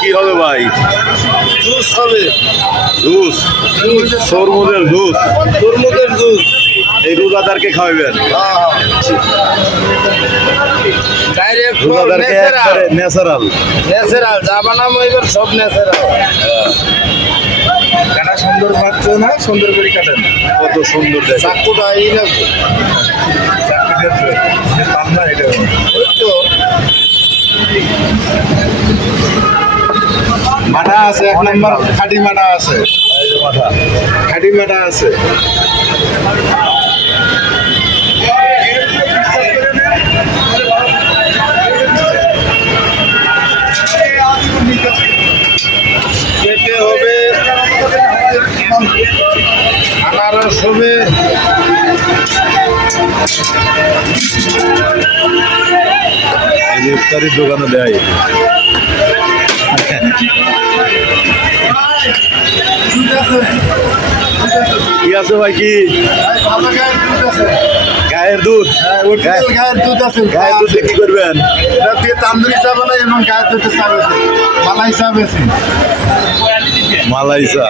কি হবে ভাই? জুস হবে। জুস? তরমুজের জুস? তরমুজের জুস। এই রোজাদারকে খাওয়াবেন ডাইরেক্ট রোজাদারকে ন্যাচারাল। ন্যাচারাল। যা এবার সব ন্যাচারাল। কাটা সুন্দর পাচ্ছ না সুন্দর করে কাটেন। কত সুন্দর চাকুটা এই লাগবে ওই তো মাটা আছে এক নম্বর খাটি মাটা আছে। খাটি মাটা আছে। যে ইফতারির দোকানে দেয়। কি আছে ভাই কি? গায়ের দুধ? গায়ের দুধ গায়ের দুধ আছে গায়ের দুধ কি করবেন? এটা দিয়ে তান্দুরি বানাই এবং গায়ের দুধের চা বেশি মালাই চা মালাইসা।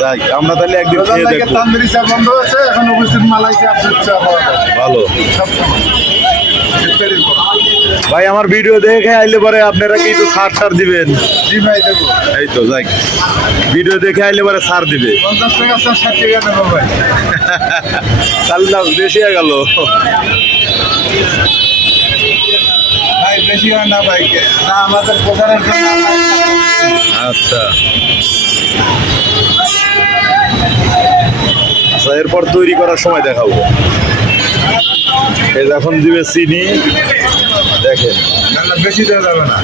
যাক আমরা তাহলে একদিন খেয়ে তান্দুরি চা বন্ধ হয়েছে এখন উপস্থিত মালাই চা দুধ চা পাওয়া যায়। ভালো। ভাই আমার ভিডিও দেখে আইলে পরে আপনারা কি একটু সার সার দিবেন? জি ভাই দেবো। এই তো যাক ভিডিও দেখে আইলে পরে সার দিবে। পঞ্চাশ টাকা চা ষাট টাকা নেব ভাই। তাহলে না বেশি হয়ে গেল। ভাই বেশি হয় না ভাই না আমাদের প্রচারের জন্য আচ্ছা। আচ্ছা এরপর তৈরি করার সময় দেখাবো। এই যখন দিবে চিনি। দেখেন। বেশি দেওয়া যাবে না।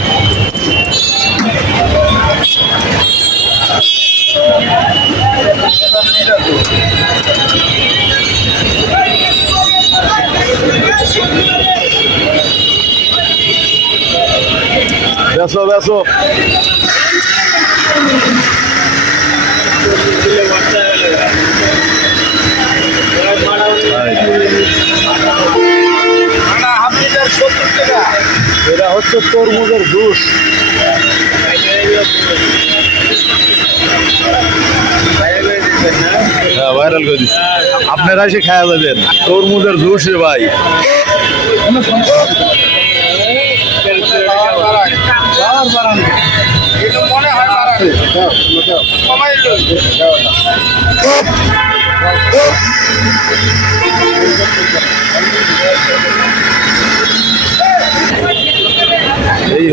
বেসো বেসো। না এটা হচ্ছে তরমুজের জুস। হ্যাঁ ভাইরাল করে দিচ্ছি আপনারা এসে খাওয়া যাবেন। তরমুজের জুস রে ভাই। মনে হয়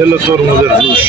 হলো তরমুজের জুস